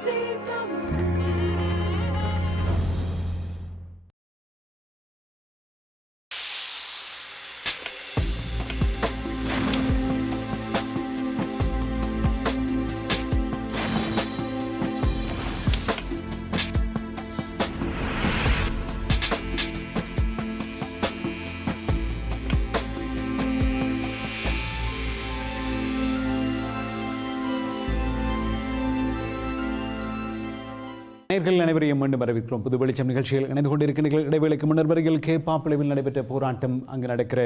See the moon. நேர்கள் அனைவரையும் மீண்டும் வரவேற்கிறோம். புது வெளிச்சம் நிகழ்ச்சியில் இணைந்து கொண்டிருக்கிறீர்கள். இடைவேளைக்கு முன்னர் வரையில் கே பிளவில் நடைபெற்ற போராட்டம் அங்கு நடக்கிற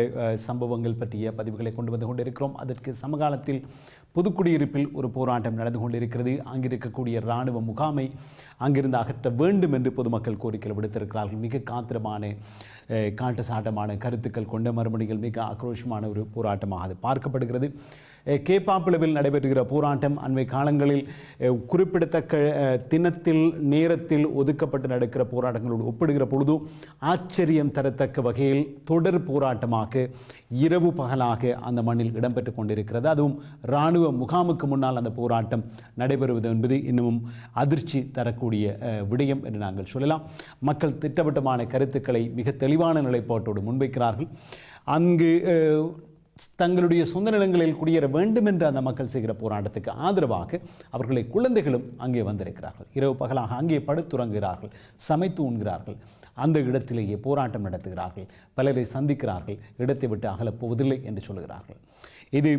சம்பவங்கள் பற்றிய பதிவுகளை கொண்டு வந்து கொண்டிருக்கிறோம். அதற்கு சமகாலத்தில் புதுக்குடியிருப்பில் ஒரு போராட்டம் நடந்து கொண்டிருக்கிறது. அங்கிருக்கக்கூடிய இராணுவ முகாமை அங்கிருந்து அகற்ற வேண்டும் என்று பொதுமக்கள் கோரிக்கை விடுத்திருக்கிறார்கள். மிக காத்திரமான காட்டு காட்டுசாட்டமான கருத்துக்கள் கொண்ட மறுமொழிகள் மிக ஆக்ரோஷமான ஒரு போராட்டமாக அது பார்க்கப்படுகிறது. அஹ், கேப்பாப்பிளவில் நடைபெறுகிற போராட்டம் அண்மை காலங்களில் குறிப்பிடத்தக்க தினத்தில் நேரத்தில் ஒதுக்கப்பட்டு நடக்கிற போராட்டங்களோடு ஒப்பிடுகிற பொழுது ஆச்சரியம் தரத்தக்க வகையில் தொடர் போராட்டமாக இரவு பகலாக அந்த மண்ணில் இடம்பெற்றுக் கொண்டிருக்கிறது. அதுவும் இராணுவ முகாமுக்கு முன்னால் அந்த போராட்டம் நடைபெறுவது என்பது இன்னமும் அதிர்ச்சி தரக்கூடிய விடயம் என்று நாங்கள் சொல்லலாம். மக்கள் திட்டவட்டமான கருத்துக்களை மிக தெளிவான நிலைப்பாட்டோடு முன்வைக்கிறார்கள். அங்கு தங்களுடைய சொந்த நிலங்களில் குடியேற வேண்டும் என்று அந்த மக்கள் செய்கிற போராட்டத்துக்கு ஆதரவாக அவர்களை குழந்தைகளும் அங்கே வந்திருக்கிறார்கள். இரவு பகலாக அங்கே படுத்துறங்குகிறார்கள் சமைத்து உண்கிறார்கள் அந்த இடத்திலேயே போராட்டம் நடத்துகிறார்கள். பலரை சந்திக்கிறார்கள். இடத்தை விட்டு அகலப் போவதில்லை என்று சொல்கிறார்கள். இது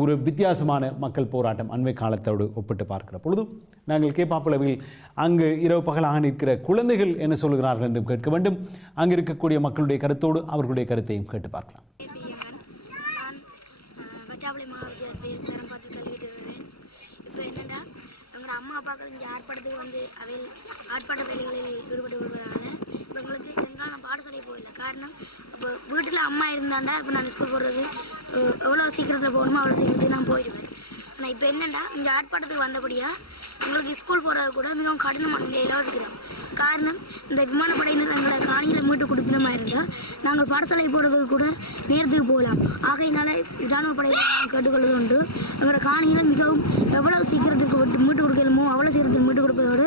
ஒரு வித்தியாசமான மக்கள் போராட்டம் அண்மை காலத்தோடு ஒப்பிட்டு பார்க்கிற பொழுது நாங்கள் கேப்பாப்பளவில் அங்கு இரவு பகலாக நிற்கிற குழந்தைகள் என்ன சொல்கிறார்கள் என்றும் கேட்க வேண்டும். அங்கு இருக்கக்கூடிய மக்களுடைய கருத்தோடு அவர்களுடைய கருத்தையும் கேட்டு பார்க்கலாம் நான் வட்டாவளி மகாவித்தியாலயத்தில் தரம் பார்த்து கல்விட்டு வருவேன் இப்போ என்னென்னா பாப்பாக்கள் இங்கே ஆர்ப்பாட்டத்துக்கு வந்து அவையில் ஆர்ப்பாட்ட வேலைகளில் ஈடுபட்டு வருவதால் இப்போ எங்களுக்கு எங்களால் நான் பாடசாலை போகல காரணம் இப்போ வீட்டில் அம்மா இருந்தாண்டா இப்போ நான் ஸ்கூல் போடுறது எவ்வளோ சீக்கிரத்தில் போகணுமோ அவ்வளோ சீக்கிரத்துக்கு நான் போயிடுவேன். ஆனால் இப்போ என்னென்னா இந்த ஆட்பாட்டத்துக்கு வந்தபடியாக எங்களுக்கு ஸ்கூல் போகிறது கூட மிகவும் கடினமான நிலையில இருக்கிறோம். காரணம் இந்த விமானப்படையினர் எங்களை காணியில் மீட்டு கொடுப்பினமாக இருந்தால் நாங்கள் பாடசாலை போகிறதுக்கு கூட நேரத்துக்கு போகலாம். ஆகையினால இராணுவ படையை நாங்கள் கேட்டுக்கொள்வது உண்டு. எங்களோட காணியில் மிகவும் எவ்வளோ சீக்கிரத்துக்கு விட்டு மீட்டு கொடுக்கலுமோ அவ்வளோ சீக்கிரத்துக்கு மீட்டு கொடுப்பதோடு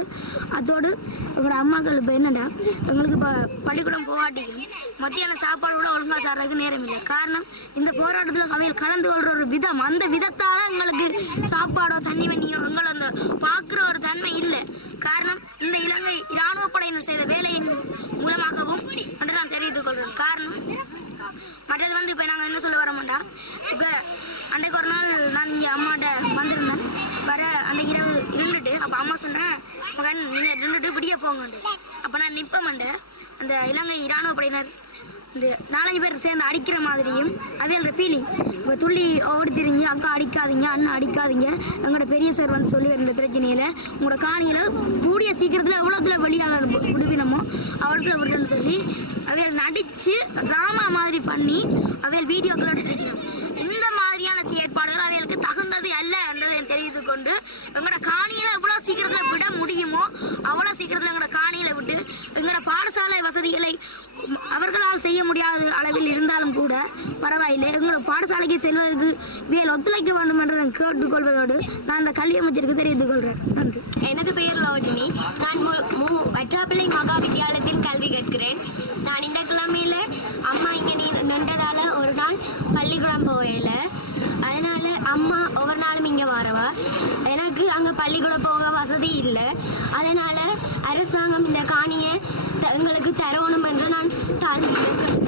அதோடு எங்களோட அம்மாக்கள் இப்போ என்னென்னா எங்களுக்கு இப்போ பள்ளிக்கூடம் போகாட்டியும் மத்தியான சாப்பாடு கூட ஒழுங்காக சாப்பிட்றதுக்கு நேரம் இல்லை. காரணம் இந்த போராட்டத்தில் அவையில் கலந்து கொள்கிற ஒரு விதம். அந்த விதத்தால் எங்களுக்கு சாப்பாடோ தண்ணி வண்ணியோ எங்களை அந்த பார்க்குற ஒரு தன்மை இல்லை. காரணம் இந்த இலங்கை இராணுவ படையினர் செய்த வேலையின் மூலமாகவும் என்று நான் தெரிவித்துக் கொள்கிறேன். காரணம் மற்றது வந்து இப்போ நாங்கள் என்ன சொல்ல வரோம்டா இப்போ அன்றைக்கு ஒரு நாள் நான் இங்கே அம்மாட்ட வந்திருந்தேன். வர அன்றைக்கு இரவு இருந்துட்டு அப்போ அம்மா சொன்னேன் மகன் நீங்கள் இருந்துட்டு விடிய போங்கண்டு அப்போ நான் நிற்பமண்ட அந்த இலங்கை இராணுவ படையினர் இந்த நாலஞ்சு பேர் சேர்ந்து அடிக்கிற மாதிரியும் அவையோட ஃபீலிங் இப்போ துள்ளி ஓடி அக்கா அடிக்காதீங்க அண்ணன் அடிக்காதீங்க எங்களோட பெரிய சார் வந்து சொல்லி இருந்த பிரச்சனையில் உங்களோட காணியில் கூடிய சீக்கிரத்தில் எவ்வளோத்தில் வெளியாக விடுவினமோ அவ்வளோத்தில் விடுறேன்னு சொல்லி அவையல் நடித்து ட்ராமா மாதிரி பண்ணி அவையல் வீடியோக்களோட இருக்கணும் இந்த மாதிரியான செயற்பாடுகள் அவைகளுக்கு தகுந்தது அல்ல என்றதை தெரிவித்து கொண்டு எங்களோட காணியில் எவ்வளோ சீக்கிரத்தில் விட முடியுமோ அவ்வளோ சீக்கிரத்தில் எங்களோட காணியில் விட்டு எங்களோட பாடசாலை வசதிகளை ம், அவர்களால் செய்ய முடியாத அளவில் இருந்தாலும் கூட பரவாயில்லை. எங்களோட பாடசாலைக்கு செல்வதற்கு மேல் ஒத்துழைக்க வேண்டும் என்று நான் கேட்டுக்கொள்வதோடு நான் அந்த கல்வி அமைச்சருக்கு தெரிவித்துக் கொள்கிறேன். நன்றி. எனது பெயர் லோஜினி நான் மு- மு வற்றாப்பிள்ளை மகா வித்தியாலயத்தில் கல்வி கற்கிறேன். நான் இந்த கிழமையில் அம்மா இங்கே நீ நின்றதால ஒரு நாள் பள்ளிக்கூடம் போகல. அதனால் அம்மா ஒவ்வொரு நாளும் இங்கே வரவா. எனக்கு அங்கே பள்ளிக்கூடம் போக வசதி இல்லை. அதனால் அரசாங்கம் இந்த காணியை த- எங்களுக்கு தரணும் என்று நான் தாழ்ந்து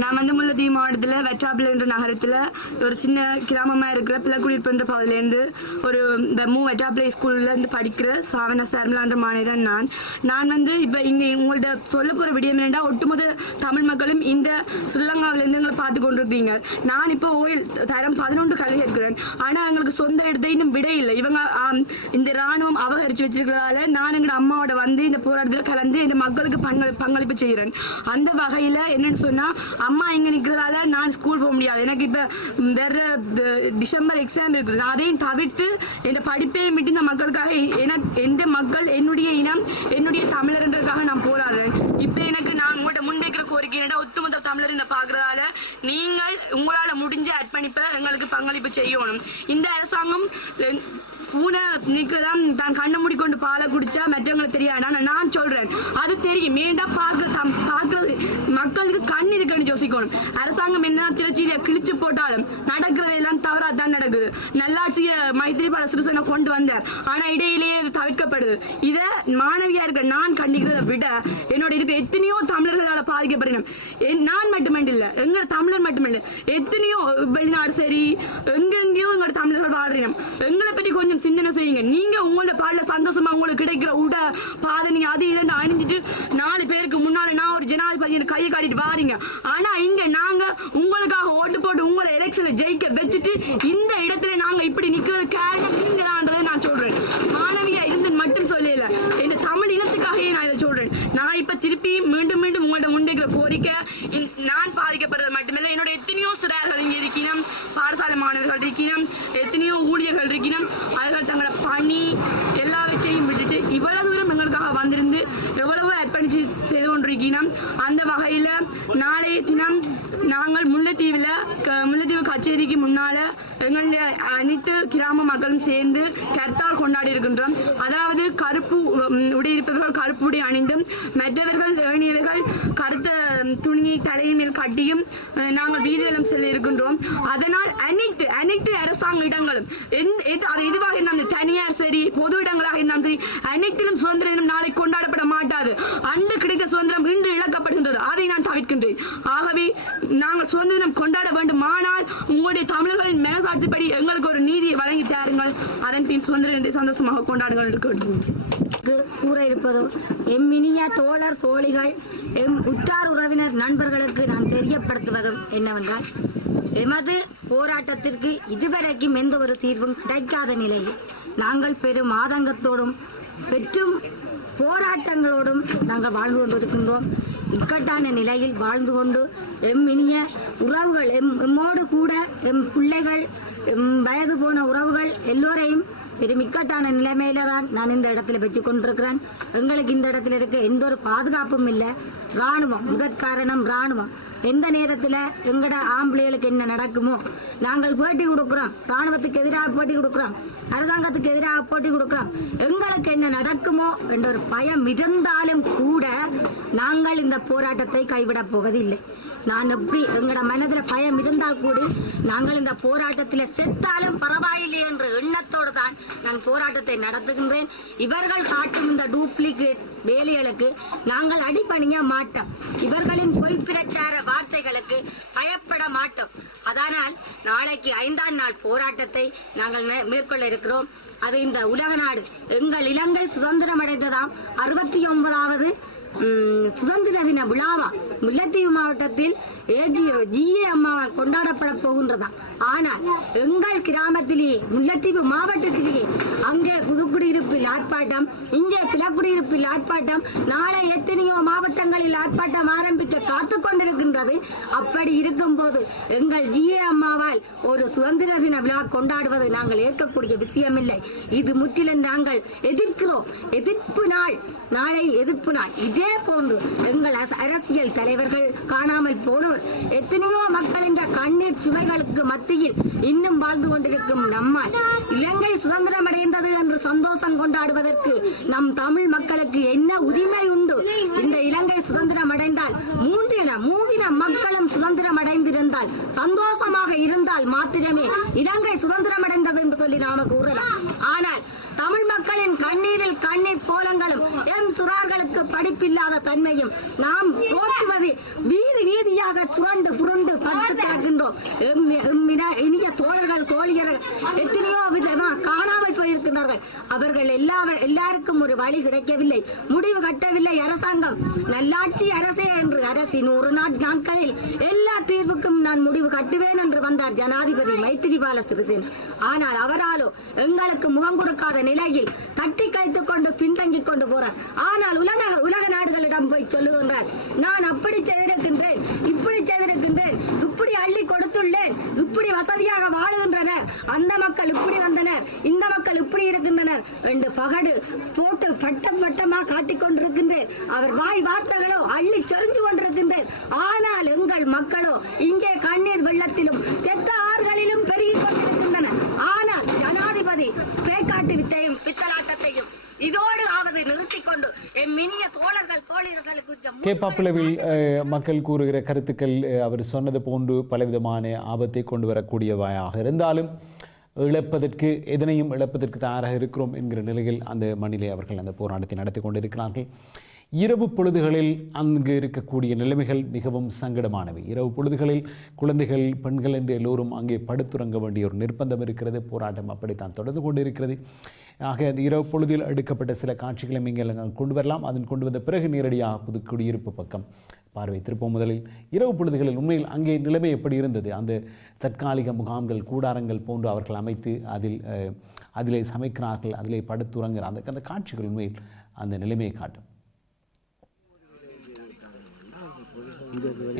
நான் வந்து முல்லைத்தீவு மாவட்டத்தில் வெற்றாப்பில் என்ற நகரத்தில் ஒரு சின்ன கிராமமாக இருக்கிற பிள்ளைக்குடியிருப்பு பகுதியிலேருந்து ஒரு இந்த மூ வெற்றாப்பிள்ளை ஸ்கூலில் இருந்து படிக்கிற சாவன சர்மலான்ற மாநிலம் நான். நான் வந்து இப்போ இங்கே உங்கள்கிட்ட சொல்ல போகிற விடயம் என்னென்னா ஒட்டுமொத்த தமிழ் மக்களும் இந்த ஸ்ரீலங்காவிலேருந்து எங்களை பார்த்து கொண்டிருக்கீங்க. நான் இப்போ ஓயில் தரம் பதினொன்று கல்வி இருக்கிறேன் ஆனால் எங்களுக்கு சொந்த இடத்தை இன்னும் விட இல்லை. இவங்க இந்த இராணுவம் அபகரித்து வச்சிருக்கிறதால நான் எங்களோட அம்மாவோட வந்து இந்த போராட்டத்தில் கலந்து இந்த மக்களுக்கு பங்களிப்பு செய்கிறேன் அந்த வகையில் என்னன்னு சொன்னால் அம்மா இங்கே நிற்கிறதால நான் ஸ்கூல் போக முடியாது. எனக்கு இப்போ வேற டிசம்பர் எக்ஸாம் இருக்குது. அதையும் தவிர்த்து என் படிப்பையும் விட்டு இந்த மக்களுக்காக எனக்கு எந்த மக்கள் என்னுடைய இனம் என்னுடைய தமிழர்ன்றதுக்காக நான் போராடுறேன். இப்போ எனக்கு நான் உங்கள்கிட்ட முன்வைக்கிற கோரிக்கை என்னடா ஒட்டுமொத்த தமிழர் இந்த பார்க்குறதால நீங்கள் உங்களால் முடிஞ்ச அர்ப்பணிப்பை எங்களுக்கு பங்களிப்பு செய்யணும். இந்த அரசாங்கம் பூனை நிற்கதான் தான் கண்ணை மூடிக்கொண்டு பாலை குடிச்சா மற்றவங்களுக்கு தெரியாது? நான் சொல்றேன். அது தெரியும். மீண்டா பார்க்க தம் பார்க்கறது மக்களுக்கு கண் இருக்குன்னு யோசிக்கணும். அரசாங்கம் என்ன திருச்சியில கிழிச்சு போட்டாலும் நடக்கிறது எல்லாம் தவறா தான் நடக்குது. நல்லாட்சிய மைத்திரிபால சிறிசேனா கொண்டு வந்தார் ஆனா இடையிலேயே இது தவிர்க்கப்படுது. இத மாணவியா இருக்க நான் கண்டிக்கிறதை விட என்னோட இருக்க எத்தனையோ தமிழர்களால பாதிக்கப்படுகிறேன் என் நான் மட்டுமண்டு இல்ல எங்க தமிழர் மட்டுமல்ல எத்தனையோ வெளிநாடு சரி எங்கெங்கேயோ எங்களோட தமிழர்கள் வாழ்றோம் எங்களை பற்றி கொஞ்சம் சிந்தனை செய்யுங்க. நீங்க உங்களோட பாடல சந்தோஷமா உங்களுக்கு கிடைக்கிற உட பாதனி அது இதுன்னு அணிஞ்சிட்டு நாலு பேருக்கு முன்னால நான் ஒரு ஜனாதிபதி கையை காட்டிட்டு வாரீங்க. ஆனா இங்க நாங்க உங்களுக்காக ஓட்டு போட்டு உங்களை எலெக்ஷன்ல ஜெயிக்க வச்சுட்டு இந்த இடத்துல நாங்க இப்படி நிக்கிறது காரணம் நீங்க தான்ன்றதை நான் சொல்றேன். மாணவியா இருந்து மட்டும் சொல்லல. இந்த தமிழ் இனத்துக்காகவே நான் இதை சொல்றேன். நான் இப்ப திருப்பி மீண்டும் மீண்டும் உங்கள்ட்ட முன்வைக்கிற கோரிக்கை நான் பாதிக்கப்படுறது மட்டுமில்லை என்னோட எத்தனையோ சிறார்கள் இங்க இருக்கணும் பாடசாலை மாணவர்கள் இருக்கணும் எத்தனையோ ஊழியர்கள் அவர்கள் தங்களோட பணி எல்லாவற்றையும் விட்டுட்டு இவ்வளவு தூரம் எங்களுக்காக வந்திருந்து எவ்வளவு அர்ப்பணிச்சு செய்து கொண்டிருக்கிறோம் அந்த வகையில நாளைய தினம் நாங்கள் முல்லைத்தீவில் க- முல்லைத்தீவு கச்சேரிக்கு முன்னால எங்களுடைய அனைத்து கிராம மக்களும் சேர்ந்து கர்த்தால் கொண்டாடி இருக்கின்றோம். அதாவது கருப்பு உடை உடையிருப்பவர்கள் கருப்பு உடை அணிந்தும் மற்றவர்கள் ஏனியவர்கள் கருத்த துணியை தலையின் மேல் கட்டியும் நாங்கள் வீதிகளும் செல்ல இருக்கின்றோம். அதனால் அனைத்து அனைத்து அரசாங்க இடங்களும் எந்த- எது அது எதுவாக இருந்தாலும் தனியார் சரி பொது இடங்களாக இருந்தாலும் சரி அனைத்திலும் சுதந்திர தினம் நாளை கொண்டாடப்பட மாட்டாது. அன்று கிடைத்த சுதந்திரம் இன்று இழக்கப்படுகின்றது. அதை நான் தவிர்க்கின்றேன். ஆகவே நாங்கள் சுதந்திர தினம் கொண்டாட வேண்டுமானால் உங்களுடைய தமிழர்களின் மனசாட்சிப்படி எங்களுக்கு ஒரு நீதியை வழங்கி தாருங்கள் அதன் பின் சுதந்திர தினத்தை சந்தோஷமாக கொண்டாடுங்கள் என்று கூற இருப்பதோ எம் இனிய தோழர் தோழிகள் எம் உற்றார் உறவினர் நண்பர்களுக்கு நான் தெரியப்படுத்துவதும் என்னவென்றால் எமது போராட்டத்திற்கு இதுவரைக்கும் எந்த ஒரு தீர்வும் கிடைக்காத நிலையில் நாங்கள் பெரும் ஆதங்கத்தோடும் பெற்றும் போராட்டங்களோடும் நாங்கள் வாழ்ந்து கொண்டிருக்கின்றோம். இக்கட்டான நிலையில் வாழ்ந்து கொண்டு எம் இனிய உறவுகள் எம் எம்மோடு கூட எம் பிள்ளைகள் எம் வயது போன உறவுகள் எல்லோரையும் பெரும் இக்கட்டான நிலைமையில தான் நான் இந்த இடத்துல வச்சு கொண்டிருக்கிறேன். எங்களுக்கு இந்த இடத்துல இருக்க எந்த ஒரு பாதுகாப்பும் இல்லை. ராணுவம் முதற் காரணம் ராணுவம் எந்த நேரத்தில் எங்கட ஆம்பளைகளுக்கு என்ன நடக்குமோ நாங்கள் போட்டி கொடுக்குறோம். ராணுவத்துக்கு எதிராக போட்டி கொடுக்குறோம். அரசாங்கத்துக்கு எதிராக போட்டி கொடுக்குறோம். எங்களுக்கு என்ன நடக்குமோ என்ற ஒரு பயம் இருந்தாலும் கூட நாங்கள் இந்த போராட்டத்தை கைவிடப் போவதில்லை. நான் எப்படி எங்களோட மனதில் பயம் இருந்தால் கூட நாங்கள் இந்த போராட்டத்தில் செத்தாலும் பரவாயில்லை என்ற எண்ணத்தோடு தான் நான் போராட்டத்தை நடத்துகின்றேன். இவர்கள் காட்டும் இந்த டூப்ளிகேட் வேலைகளுக்கு நாங்கள் அடிபணிய மாட்டோம். இவர்களின் பொய் பிரச்சார வார்த்தைகளுக்கு பயப்பட மாட்டோம். அதனால் நாளைக்கு ஐந்தாம் நாள் போராட்டத்தை நாங்கள் மே- மேற்கொள்ள இருக்கிறோம். அது இந்த உலக நாடு. எங்கள் இலங்கை சுதந்திரம் அடைந்ததாம் அறுபத்தி ஒன்பதாவது சுதந்திர தின விழாவா? முல்லைத்தீவு மாவட்டத்தில் ஏஜி ஜிஏ அம்மாவால் கொண்டாடப்பட போகின்றதா ஆனால் எங்கள் கிராமத்திலேயே முல்லைத்தீவு மாவட்டத்திலேயே அங்கே புதுக்குடியிருப்பில் ஆர்ப்பாட்டம் இங்கே பிளக்குடியிருப்பில் ஆர்ப்பாட்டம் நாளை எத்தனையோ மாவட்டங்களில் ஆர்ப்பாட்டம் ஆரம்பிக்க காத்து கொண்டிருக்கின்றது. அப்படி இருக்கும்போது எங்கள் ஜிஏ அம்மாவால் ஒரு சுதந்திர தின விழா கொண்டாடுவது நாங்கள் ஏற்கக்கூடிய விஷயமில்லை. இது முற்றிலும் நாங்கள் எதிர்க்கிறோம். எதிர்ப்பு நாள் நாளை எதிர்ப்பு நாள். இதே போன்று எங்கள் அரசியல் தலைவர்கள் காணாமல் போனோர் எத்தனையோ மக்களின் கண்ணீர் சுமைகளுக்கு மத்தியில் இன்னும் வாழ்ந்து கொண்டிருக்கும் நம்மால் இலங்கை சுதந்திரம் அடைந்தது என்று சந்தோஷம் கொண்டாடுவதற்கு நம் தமிழ் மக்களுக்கு என்ன உரிமை உண்டு? இந்த இலங்கை சுதந்திரம் அடைந்தால் மூன்றின மூவின மக்களும் சுதந்திரம் அடைந்திருந்தால் சந்தோஷமாக இருந்தால் மாத்திரமே இலங்கை சுதந்திரம் அடைந்தது என்று சொல்லி நாம கூறலாம். ஆனால் தமிழ் மக்களின் கண்ணீரில் கண்ணீர் கோலங்களும் எம் சிறார்களுக்கு படிப்பில்லாத தன்மையும் நாம் ஓட்டுவது வீதி வீதியாக சுரண்டு புரண்டு படுத்து கிடக்கின்றோம். இனிய தோழர்கள் தோழியர்கள் எத்தனையோ விதமா காணாமல் போயிருக்கிறார்கள் அவர்கள் எல்லா எல்லாருக்கும் ஒரு வழி கிடைக்கவில்லை. முடிவு கட்டவில்லை அரசாங்கம். நல்லாட்சி அரசே என்று அரசின் ஒரு நாட்களில் எல்லா தீர்வுக்கும் நான் முடிவு கட்டுவேன் என்று வந்தார் ஜனாதிபதி மைத்திரிபால சிறிசேனா. ஆனால் அவராலோ எங்களுக்கு முகம் கொடுக்காத நிலையில் தட்டி கழித்துக் கொண்டு பின்தங்கிக் கொண்டு போறார். ஆனால் உலக உலக நாடுகளிடம் போய் சொல்லுகின்றார் நான் அப்படி செய்திருக்கின்றேன் இப்படி செய்திருக்கின்றேன் இப்படி அள்ளி கொடுத்துள்ளேன் இப்படி வசதியாக வாழுகின்றனர் அந்த மக்கள் இப்படி வந்தனர் இருக்கின்றனர் என்று பகடு போட்டு பட்டம் பட்டமாக காட்டிக்கொண்டிருக்கின்றேன். அவர் வாய் வார்த்தைகளோ அள்ளி சொரிஞ்சு கொண்டிருக்கின்றேன். ஆனால் எங்கள் மக்களோ இங்கே கண்ணீர் வெள்ளத்திலும் செத்த ஆறுகளிலும் பெருகி கொண்டிருக்கின்றனர். ஆனால் ஜனாதிபதி பேக்காட்டு வித்தையும் பித்தலாட்டத்தையும் இதோடு ஆவது நிறுத்தி கொண்டு என் மினிய தோழர்கள் தோழர்களுக்கு கேப்பாப்பிளவில் மக்கள் கூறுகிற கருத்துக்கள் அவர் சொன்னது போன்று பலவிதமான ஆபத்தை கொண்டு வரக்கூடியவையாக இருந்தாலும் இழப்பதற்கு எதனையும் இழப்பதற்கு தயாராக இருக்கிறோம் என்கிற நிலையில் அந்த மண்ணிலே அவர்கள் அந்த போராட்டத்தை நடத்தி கொண்டிருக்கிறார்கள். இரவு பொழுதுகளில் அங்கு இருக்கக்கூடிய நிலைமைகள் மிகவும் சங்கடமானவை. இரவு பொழுதுகளில் குழந்தைகள் பெண்கள் என்று எல்லோரும் அங்கே படுத்துறங்க வேண்டிய ஒரு நிர்பந்தம் இருக்கிறது. போராட்டம் அப்படித்தான் தொடர்ந்து கொண்டிருக்கிறது. ஆக இந்த இரவு பொழுதில் எடுக்கப்பட்ட சில காட்சிகளை நீங்கள் கொண்டு வரலாம். அதன் கொண்டு வந்த பிறகு நேரடியாக புதுக்குடியிருப்பு பக்கம் பார்வை திருப்பம் முதலில் இரவு பொழுதுகளில் உண்மையில் அங்கே நிலைமை எப்படி இருந்தது? அந்த தற்காலிக முகாம்கள் கூடாரங்கள் போன்று அவர்கள் அமைத்து அதில் அதிலே சமைக்கிறார்கள் அதிலே படுத்துறங்கிற அந்த அந்த காட்சிகள் உண்மையில் அந்த நிலைமையை காட்டும்.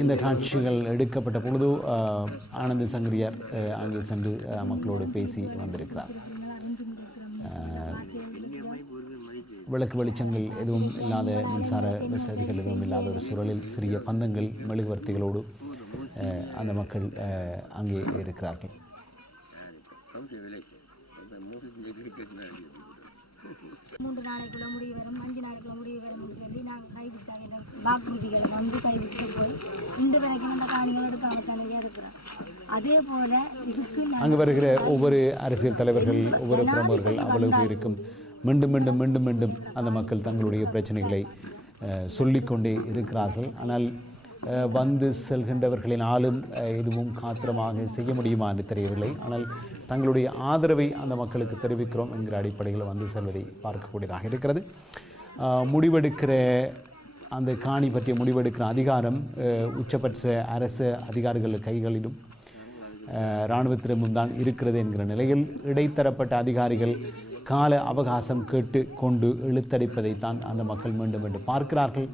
இந்த காட்சிகள் எடுக்கப்பட்ட பொழுது ஆனந்த சங்கரியார் அஹ், அங்கே சென்று மக்களோடு பேசி வந்திருக்கிறார். விளக்கு வெளிச்சங்கள் எதுவும் இல்லாத மின்சார வசதிகள் எதுவும் இல்லாத ஒரு சூழலில் சிறிய பந்தங்கள் மெழுகுவர்த்திகளோடு அந்த மக்கள் அங்கே இருக்கிறார்கள். மூன்று நாளைக்குள்ள முடிவு வரும் அஞ்சு நாளைக்குள்ள முடிவு வரும்னு சொல்லி நாங்கள் கைவிட்டாங்க வாக்குறுதிகளை வந்து கைவிட்டு போய் இன்று வரைக்கும் நம்ம காணிகள் எடுக்காம தானே இருக்கிறோம் அதே போல அங்கு வருகிற ஒவ்வொரு அரசியல் தலைவர்கள் ஒவ்வொரு பிரமுகர்கள் அவ்வளவு பேருக்கும் மீண்டும் மீண்டும் மீண்டும் மீண்டும் அந்த மக்கள் தங்களுடைய பிரச்சனைகளை சொல்லிக்கொண்டே இருக்கிறார்கள். ஆனால் வந்து செல்கின்றவர்களின் ஆளும் எதுவும் காத்திரமாக செய்ய முடியுமா என்று தெரியவில்லை. ஆனால் தங்களுடைய ஆதரவை அந்த மக்களுக்கு தெரிவிக்கிறோம் என்கிற அடிப்படையில் வந்து செல்வதை பார்க்கக்கூடியதாக இருக்கிறது. முடிவெடுக்கிற அந்த காணி பற்றிய முடிவெடுக்கிற அதிகாரம் உச்சபட்ச அரசு அதிகாரிகள் கைகளிலும் இராணுவத்திடமும் தான் இருக்கிறது என்கிற நிலையில் இடைத்தரப்பட்ட அதிகாரிகள் கால அவகாசம் கேட்டு கொண்டு இழுத்தடிப்பதைத்தான் அந்த மக்கள் மீண்டும் மீண்டும் பார்க்கிறார்கள்.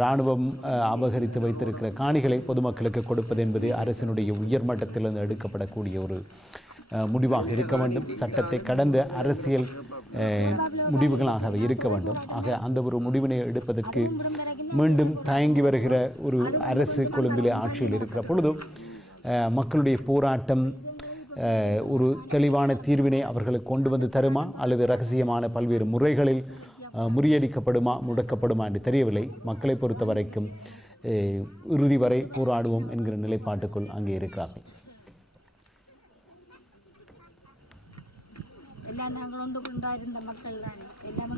இராணுவம் அபகரித்து வைத்திருக்கிற காணிகளை பொதுமக்களுக்கு கொடுப்பது என்பது அரசினுடைய உயர்மட்டத்திலிருந்து எடுக்கப்படக்கூடிய ஒரு முடிவாக இருக்க வேண்டும். சட்டத்தை கடந்த அரசியல் முடிவுகளாக இருக்க வேண்டும். ஆக அந்த ஒரு முடிவினை எடுப்பதற்கு மீண்டும் தயங்கி வருகிற ஒரு அரசு கொழும்பிலே ஆட்சியில் இருக்கிற பொழுதும் மக்களுடைய போராட்டம் ஒரு தெளிவான தீர்வினை அவர்களுக்கு கொண்டு வந்து தருமா? அல்லது ரகசியமான பல்வேறு முறைகளில் முறியடிக்கப்படுமா முடக்கப்படுமா என்று தெரியவில்லை. மக்களை பொறுத்த வரைக்கும் இறுதி வரை போராடுவோம் என்கிற நிலைப்பாட்டுக்குள் அங்கே இருக்கிறார்கள். எல்லாம் நாங்கள் ஒன்று கொண்டாயிருந்த மக்கள் தான். எல்லாம்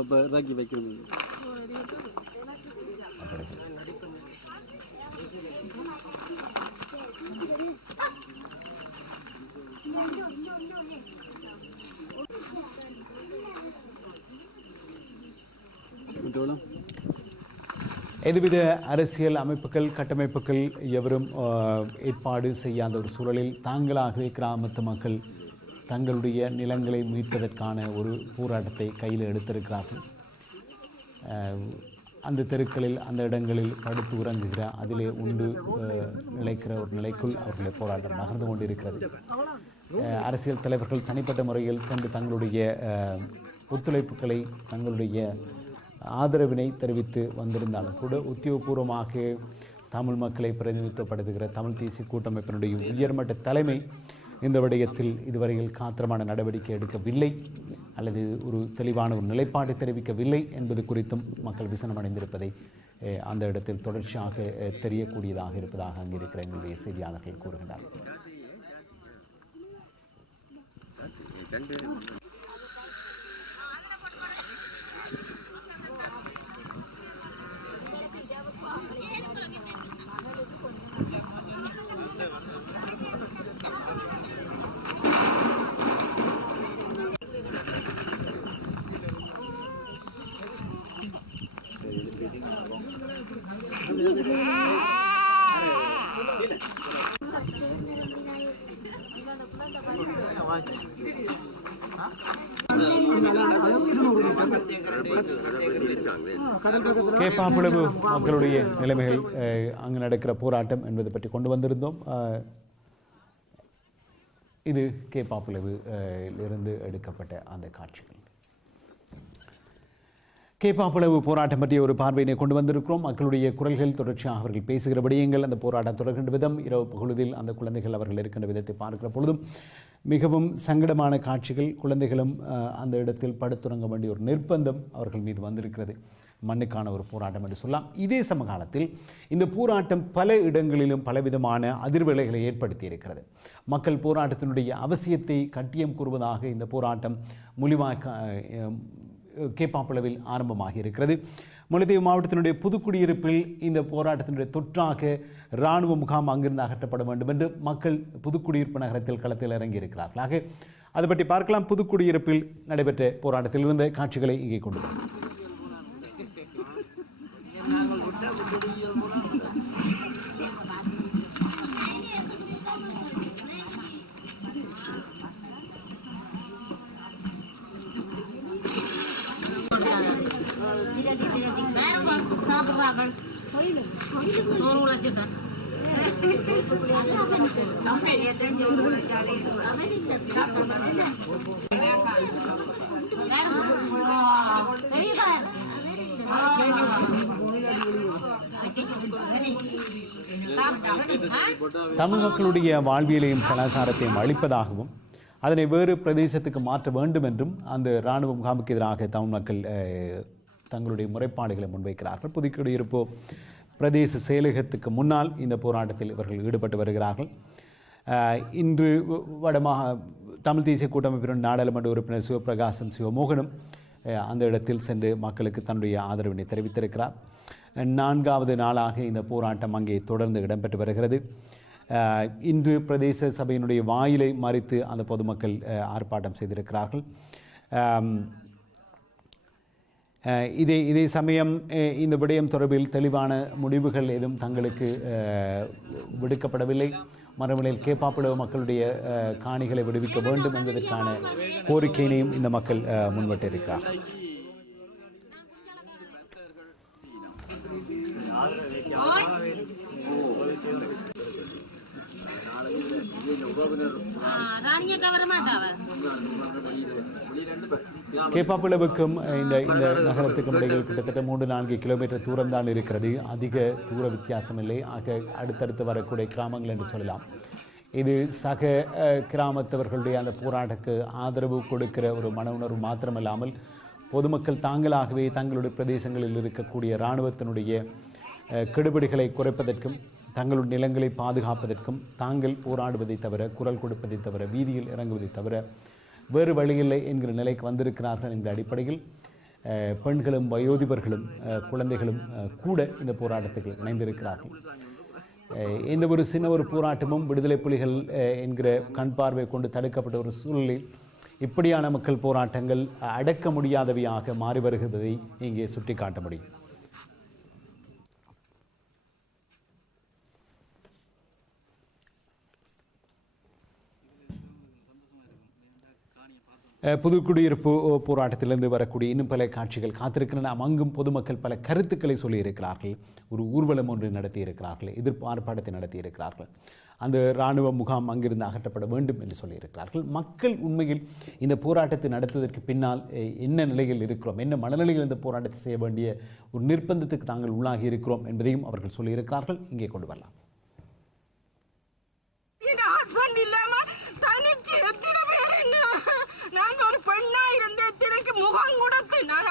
இறக்கி வைக்கணும். எதுவித அரசியல் அமைப்புகள் கட்டமைப்புகள் எவரும் ஏற்பாடு செய்யாத ஒரு சூழலில் தாங்களாகவே கிராமத்து மக்கள் தங்களுடைய நிலங்களை மீட்பதற்கான ஒரு போராட்டத்தை கையில் எடுத்திருக்கிறார்கள். அந்த தெருக்களில் அந்த இடங்களில் படுத்து உறங்குகிற அதிலே உண்டு நிலைக்கிற ஒரு நிலைக்குள் அவர்களுடைய போராட்டம் நகர்ந்து கொண்டிருக்கிறது. அரசியல் தலைவர்கள் தனிப்பட்ட முறையில் சென்று தங்களுடைய ஒத்துழைப்புகளை தங்களுடைய ஆதரவினை தெரிவித்து வந்திருந்தாலும் கூட உத்தியோகபூர்வமாக தமிழ் மக்களை பிரதிநிதித்துவப்படுத்துகிற தமிழ் தேசிய கூட்டமைப்பினுடைய உயர்மட்ட தலைமை இந்த விடயத்தில் இதுவரையில் காத்திரமான நடவடிக்கை எடுக்கவில்லை அல்லது ஒரு தெளிவான ஒரு நிலைப்பாடு தெரிவிக்கவில்லை என்பது குறித்தும் மக்கள் விசனம் அடைந்திருப்பதை அந்த இடத்தில் தொடர்ச்சியாக தெரியக்கூடியதாக இருப்பதாக அங்கே இருக்கிற எங்களுடைய செய்தியாளர்கள் கூறுகின்றனர். கேப்பாப்பிளவு மக்களுடைய நிலைமைகள் அங்கு நடக்கிற போராட்டம் என்பது பற்றி கொண்டு வந்திருந்தோம். இது கேப்பாப்பிளவு இருந்து எடுக்கப்பட்ட அந்த காட்சிகள். கேப்பாப்பளவு போராட்டம் பற்றிய ஒரு பார்வையினை கொண்டு வந்திருக்கிறோம். மக்களுடைய குரல்கள் தொடர்ச்சியாக அவர்கள் பேசுகிற விடயங்கள் அந்த போராட்டம் தொடர்கின்ற விதம் இரவு பகுதியில் அந்த குழந்தைகள் அவர்கள் இருக்கின்ற விதத்தை பார்க்கிற பொழுதும் மிகவும் சங்கடமான காட்சிகள் குழந்தைகளும் அந்த இடத்தில் படுத்துறங்க வேண்டிய ஒரு நிர்பந்தம் அவர்கள் மீது வந்திருக்கிறது. மண்ணுக்கான ஒரு போராட்டம் என்று சொல்லலாம். இதே சமகாலத்தில் இந்த போராட்டம் பல இடங்களிலும் பலவிதமான அதிர்வலைகளை ஏற்படுத்தி இருக்கிறது. மக்கள் போராட்டத்தினுடைய அவசியத்தை கட்டியம் கூறுவதாக இந்த போராட்டம் முழிவாக்க அஹ், கேப்பாப்புலவில் ஆரம்பமாகி இருக்கிறது முல்லைத்தீவு மாவட்டத்தினுடைய புதுக்குடியிருப்பில் இந்த போராட்டத்தினுடைய தொற்றாக இராணுவ முகாம் அங்கிருந்து அகற்றப்பட வேண்டும் என்று மக்கள் புதுக்குடியிருப்பு நகரத்தில் களத்தில் இறங்கியிருக்கிறார்கள். ஆக அதை பற்றி பார்க்கலாம். புதுக்குடியிருப்பில் நடைபெற்ற போராட்டத்தில் இருந்த காட்சிகளை இங்கே கொண்டு தமிழ் மக்களுடைய வாழ்வியலையும் கலாச்சாரத்தையும் அழிப்பதாகவும் அதனை வேறு பிரதேசத்துக்கு மாற்ற வேண்டும் என்றும் அந்த இராணுவ முகாமுக்கு எதிராக தமிழ் மக்கள் தங்களுடைய முறைப்பாடுகளை முன்வைக்கிறார்கள். புதுக்குடியிருப்பு பிரதேச செயலகத்துக்கு முன்னால் இந்த போராட்டத்தில் இவர்கள் ஈடுபட்டு வருகிறார்கள். இன்று வடமாக தமிழ் தேசிய கூட்டமைப்பின் நாடாளுமன்ற உறுப்பினர் சிவபிரகாசம் சிவமோகனும் அந்த இடத்தில் சென்று மக்களுக்கு தன்னுடைய ஆதரவினை தெரிவித்திருக்கிறார். நான்காவது நாளாக இந்த போராட்டம் அங்கே தொடர்ந்து இடம்பெற்று வருகிறது. இன்று பிரதேச சபையினுடைய வாயிலை மறித்து அந்த பொதுமக்கள் ஆர்ப்பாட்டம் செய்திருக்கிறார்கள். இதே இதே சமயம் இந்த விடயம் தொடர்பில் தெளிவான முடிவுகள் எதுவும் தங்களுக்கு விடுக்கப்படவில்லை. மறுமலையில் கேப்பாப்புலவு மக்களுடைய காணிகளை விடுவிக்க வேண்டும் என்பதற்கான கோரிக்கையினையும் இந்த மக்கள் அஹ், முன்வைத்திருக்கிறார்கள் கேப்பாப்பிளவுக்கும் இந்த இந்த நகரத்துக்கும் இடையில் கிட்டத்தட்ட மூன்று நான்கு கிலோமீட்டர் தூரம் தான் இருக்கிறது. அதிக தூர வித்தியாசம் இல்லை. ஆக அடுத்தடுத்து வரக்கூடிய கிராமங்கள் என்று சொல்லலாம். இது சக அஹ், கிராமத்தவர்களுடைய அந்த போராட்டக்கு ஆதரவு கொடுக்கிற ஒரு மன உணர்வு மாத்திரமல்லாமல் பொதுமக்கள் தாங்களாகவே தங்களுடைய பிரதேசங்களில் இருக்கக்கூடிய இராணுவத்தினுடைய கெடுபிடிகளை குறைப்பதற்கும் தங்களுடைய நிலங்களை பாதுகாப்பதற்கும் தாங்கள் போராடுவதை தவிர குரல் கொடுப்பதை தவிர வீதியில் இறங்குவதை தவிர வேறு வழியில்லை என்கிற நிலைக்கு வந்திருக்கிறார்கள் என்ற அடிப்படையில் பெண்களும் வயோதிபர்களும் குழந்தைகளும் கூட இந்த போராட்டத்தில் இணைந்திருக்கிறார்கள். எந்த ஒரு சின்ன ஒரு போராட்டமும் விடுதலை புலிகள் என்கிற கண் பார்வை கொண்டு தடுக்கப்பட்ட ஒரு சூழலில் இப்படியான மக்கள் போராட்டங்கள் அடக்க முடியாதவையாக மாறி வருகிறதை இங்கே சுட்டிக்காட்ட முடியும். புதுக்குடியிருப்பு போராட்டத்திலிருந்து வரக்கூடிய இன்னும் பல காட்சிகள் காத்திருக்கின்றன. நாம் அங்கும் பொதுமக்கள் பல கருத்துக்களை சொல்லியிருக்கிறார்கள். ஒரு ஊர்வலம் ஒன்று நடத்தியிருக்கிறார்கள். எதிர்ப்பார்ப்பாட்டத்தை நடத்தியிருக்கிறார்கள். அந்த இராணுவ முகாம் அங்கிருந்து அகற்றப்பட வேண்டும் என்று சொல்லியிருக்கிறார்கள். மக்கள் உண்மையில் இந்த போராட்டத்தை நடத்துவதற்கு பின்னால் என்ன நிலையில் இருக்கிறோம்? என்ன மனநிலையில் இந்த போராட்டத்தை செய்ய வேண்டிய ஒரு நிர்பந்தத்துக்கு தாங்கள் உள்ளாகி இருக்கிறோம் என்பதையும் அவர்கள் சொல்லியிருக்கிறார்கள். இங்கே கொண்டு வரலாம் என் ஹஸ்பண்ட் இல்லாம தனிச்சு எத்தனை பேர் என்ன நான் ஒரு பெண்ணா இருந்து எத்தனைக்கு முகம் கொடுத்து நான் ஆணாயும்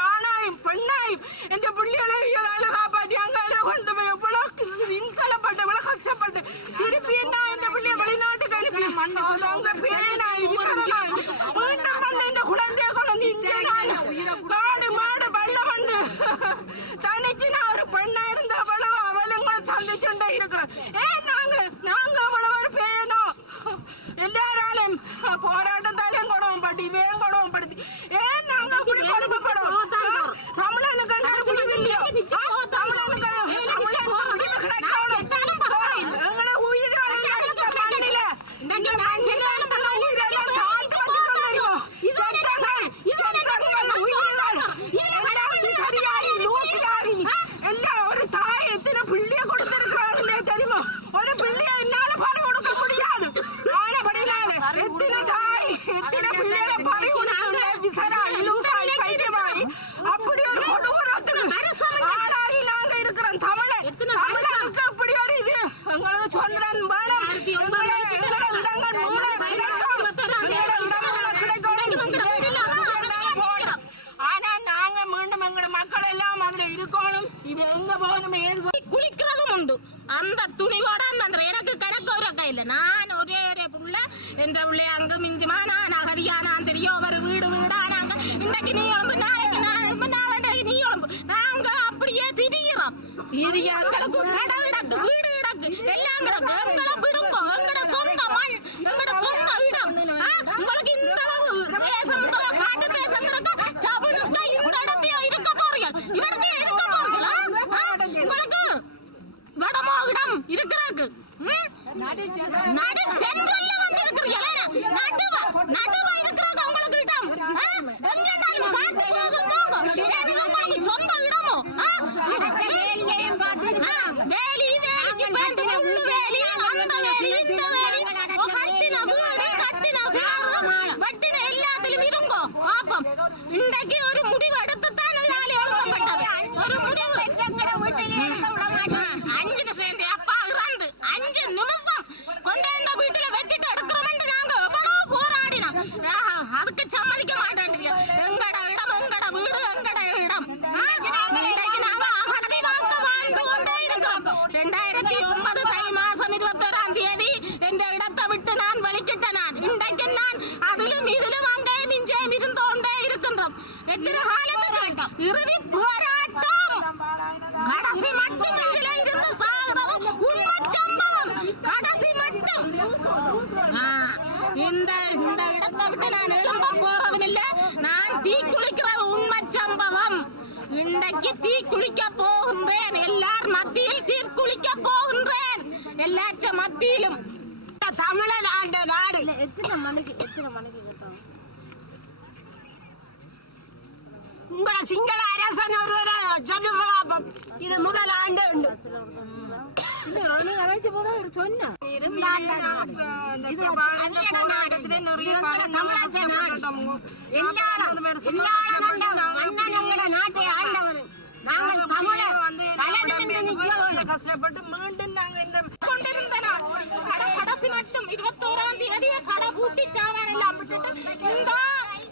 நிற்க வேண்டும். கஷ்டப்பட்டு மீண்டும் நாங்க இந்த கொண்டிருந்தனர் கடை கடைசி மட்டும் இருபத்தோராம் தேதி கடை பூட்டி சாவான் எல்லாம் விட்டுட்டு இந்த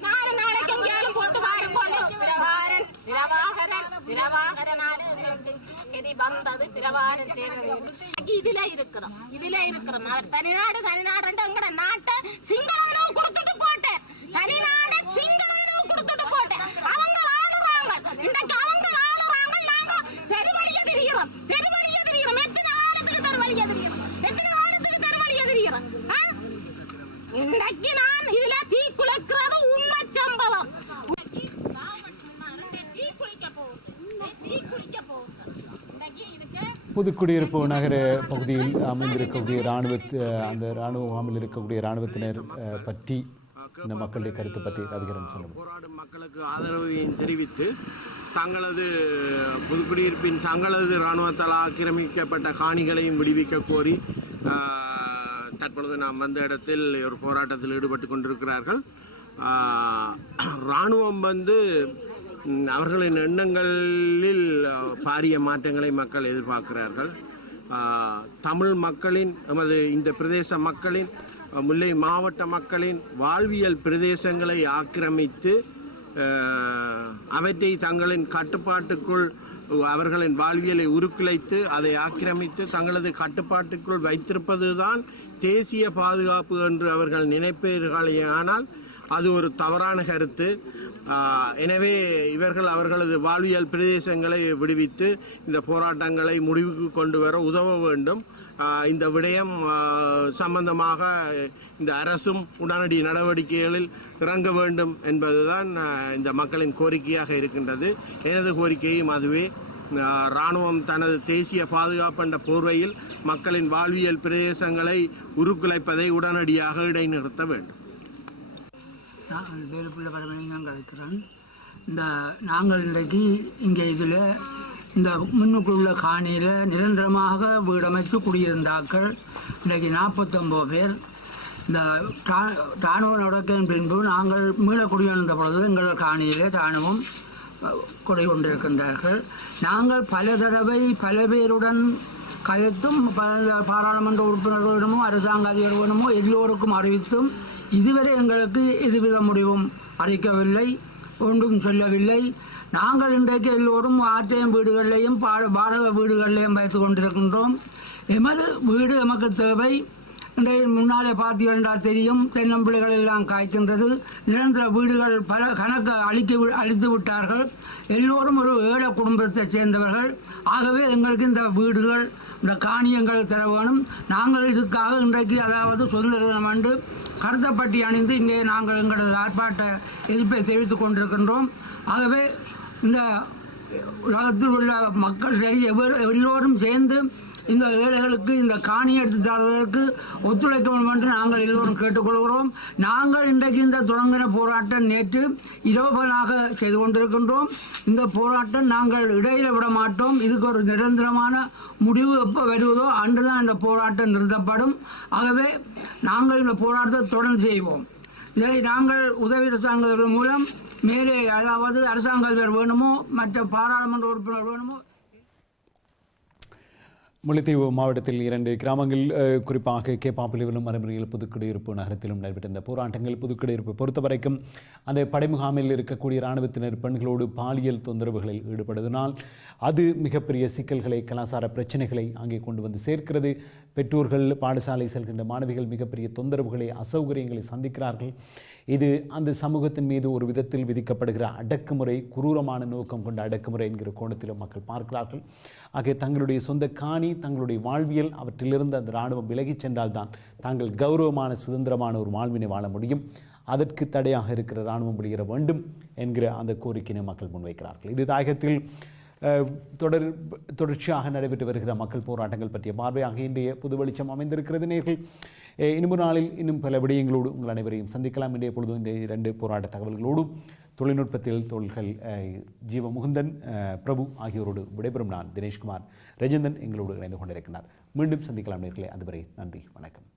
நாலு நாளைக்கு எங்கேயாலும் போட்டு வாரம் கொண்டு பிரபாரன் பிரபாகரன் பிரபாகரனாரு இது வந்தது பிரபாகரன் சேர்ந்தது இதுல இருக்கிறோம் இதுல இருக்கிறோம் அவர் தனிநாடு தனிநாடு எங்கட நாட்டை சிங்களவனுக்கு கொடுத்துட்டு போட்டேன் தனிநாடு சிங்களவனுக்கு கொடுத்துட்டு போட்டேன் அவங்க ஆடுறாங்க இன்றைக்கு அவங்க ஆடுறாங்க நாங்க பெருவழிய பெருவழிய எத்தனை பெருவழிய எத்தனை பெருவழிய இன்றைக்கு நான் இதுல தீ குளிக்கிறது உண்மை சம்பவம். புதுக்குடியிருப்பு நகர பகுதியில் அமைந்திருக்கக்கூடிய இராணுவ அந்த இராணுவ முகாமில் இருக்கக்கூடிய இராணுவத்தினர் பற்றி இந்த மக்களுடைய கருத்து பற்றி அதிகாரம் சொல்லுங்கள் போராடும் மக்களுக்கு ஆதரவையும் தெரிவித்து தங்களது புதுக்குடியிருப்பின் தங்களது இராணுவத்தால் ஆக்கிரமிக்கப்பட்ட காணிகளையும் விடுவிக்க கோரி தற்பொழுது நாம் வந்த இடத்தில் ஒரு போராட்டத்தில் ஈடுபட்டு கொண்டிருக்கிறார்கள். இராணுவம் வந்து அவர்களின் எண்ணங்களில் பாரிய மாற்றங்களை மக்கள் எதிர்பார்க்கிறார்கள். தமிழ் மக்களின் நமது இந்த பிரதேச மக்களின் முல்லை மாவட்ட மக்களின் வாழ்வியல் பிரதேசங்களை ஆக்கிரமித்து அவற்றை தங்களின் கட்டுப்பாட்டுக்குள் அவர்களின் வாழ்வியலை உருக்குலைத்து அதை ஆக்கிரமித்து தங்களது கட்டுப்பாட்டுக்குள் வைத்திருப்பதுதான் தேசிய பாதுகாப்பு என்று அவர்கள் நினைப்பீர்களே ஆனால் அது ஒரு தவறான கருத்து. எனவே இவர்கள் அவர்களது வாழ்வியல் பிரதேசங்களை விடுவித்து இந்த போராட்டங்களை முடிவுக்கு கொண்டு வர உதவ வேண்டும். இந்த விடயம் சம்பந்தமாக இந்த அரசும் உடனடி நடவடிக்கைகளில் இறங்க வேண்டும் என்பதுதான் இந்த மக்களின் கோரிக்கையாக இருக்கின்றது. எனது கோரிக்கையும் அதுவே. இராணுவம் தனது தேசிய பாதுகாப்பு என்ற போர்வையில் மக்களின் வாழ்வியல் பிரதேசங்களை உருக்குலைப்பதை உடனடியாக இடைநிறுத்த வேண்டும். நான் வேலுப்பிள்ளை பரமலிங்கம் கலைக்கிறேன் இந்த நாங்கள் இன்றைக்கு இங்கே இதில் இந்த முன்னுக்குள்ள காணியில் நிரந்தரமாக வீடமைத்து குடியிருந்தாக்கள் இன்றைக்கு நாற்பத்தொம்போது பேர். இந்த இராணுவ நடக்கின் பின்பு நாங்கள் மீள குடியிருந்த பொழுது எங்கள் காணியில் இராணுவம் அஹ், கொடை கொண்டிருக்கின்றார்கள். நாங்கள் பல தடவை பல பேருடன் கயத்தும் பல பாராளுமன்ற உறுப்பினர்களிடமோ அரசாங்க அதிகாரிகளிடமோ எல்லோருக்கும் அறிவித்தும் இதுவரை எங்களுக்கு எதுவித முடிவும் அளிக்கவில்லை ஒன்றும் சொல்லவில்லை. நாங்கள் இன்றைக்கு எல்லோரும் ஆற்றையும் வீடுகளிலையும் பாட பாடக வீடுகளிலையும் வைத்து கொண்டிருக்கின்றோம். எமது வீடு எமக்கு தேவை. இன்றைய முன்னாலே பார்த்தீர்கள் தெரியும் தென்னம்பிள்ளைகள் எல்லாம் காய்க்கின்றது. நிரந்தர வீடுகள் பல கணக்கு அழிக்க அழித்து விட்டார்கள். எல்லோரும் ஒரு ஏழை குடும்பத்தைச் சேர்ந்தவர்கள். ஆகவே எங்களுக்கு இந்த வீடுகள் இந்த காணியங்கள் தர வேணும். நாங்கள் இதுக்காக இன்றைக்கு அதாவது சுதந்திர தினம் அன்று கருத்தப்பட்டி அணிந்து இங்கே நாங்கள் எங்களது ஆர்ப்பாட்ட எதிர்ப்பை தெரிவித்துக் கொண்டிருக்கின்றோம். ஆகவே இந்த உலகத்தில் உள்ள மக்கள் சரி எவர் எல்லோரும் சேர்ந்து இந்த ஏழைகளுக்கு இந்த காணி எடுத்து தருவதற்கு ஒத்துழைக்க வேண்டும் என்று நாங்கள் எல்லோரும் கேட்டுக்கொள்கிறோம். நாங்கள் இன்றைக்கு இந்த தொடங்கின போராட்டம் நேற்று இரவு பகலாக செய்து கொண்டிருக்கின்றோம். இந்த போராட்டம் நாங்கள் இடையில விட மாட்டோம். இதுக்கு ஒரு நிரந்தரமான முடிவு எப்போ வருவதோ அன்றுதான் இந்த போராட்டம் நிறுத்தப்படும். ஆகவே நாங்கள் இந்த போராட்டத்தை தொடர்ந்து செய்வோம். இதை நாங்கள் உதவி அரசாங்கத்தின் மூலம் மேலே அதாவது அரசாங்கத்தினர் வேணுமோ மற்ற பாராளுமன்ற உறுப்பினர் வேணுமோ முல்லைத்தீவு மாவட்டத்தில் இரண்டு கிராமங்கள் அஹ், குறிப்பாக கேப்பாப்பிலிவிலும் மறுமுறையில் புதுக்குடியிருப்பு நகரத்திலும் நடைபெற்ற இந்த போராட்டங்கள் புதுக்குடியிருப்பு பொறுத்தவரைக்கும் அந்த படைமுகாமில் இருக்கக்கூடிய இராணுவத்தினர் பெண்களோடு பாலியல் தொந்தரவுகளில் ஈடுபடுவதனால் அது மிகப்பெரிய சிக்கல்களை கலாச்சார பிரச்சனைகளை அங்கே கொண்டு வந்து சேர்க்கிறது. பெற்றோர்கள் பாடசாலை செல்கின்ற மாணவிகள் மிகப்பெரிய தொந்தரவுகளை அசௌகரியங்களை சந்திக்கிறார்கள். இது அந்த சமூகத்தின் மீது ஒரு விதத்தில் விதிக்கப்படுகிற அடக்குமுறை குரூரமான நோக்கம் கொண்ட அடக்குமுறை என்கிற கோணத்திலும் மக்கள் பார்க்கிறார்கள். ஆகிய தங்களுடைய சொந்த காணி தங்களுடைய வாழ்வியல் அவற்றிலிருந்து அந்த இராணுவம் விலகிச் சென்றால்தான் தாங்கள் கௌரவமான சுதந்திரமான ஒரு வாழ்வினை வாழ முடியும். அதற்கு தடையாக இருக்கிற இராணுவம் வெளியேற வேண்டும் என்கிற அந்த கோரிக்கையினை மக்கள் முன்வைக்கிறார்கள். இது தாயகத்தில் தொடர் தொடர்ச்சியாக நடைபெற்று வருகிற மக்கள் போராட்டங்கள் பற்றிய பார்வையாக இன்றைய புது வெளிச்சம் அமைந்திருக்கிறது நேர்கள். இன்னும் நாளில் இன்னும் பல விடயங்களோடு உங்கள் அனைவரையும் சந்திக்கலாம். இன்றைய பொழுதும் இந்த இரண்டு போராட்ட தகவல்களோடும் தொழில்நுட்பத்தில் தொழில்கள் ஜீவ முகுந்தன் பிரபு ஆகியோரோடு விடைபெறும் நான் தினேஷ்குமார். ரஜந்தன் எங்களோடு இணைந்து கொண்டிருக்கிறார். மீண்டும் சந்திக்கலாம் நேர்களே. அதுவரை நன்றி வணக்கம்.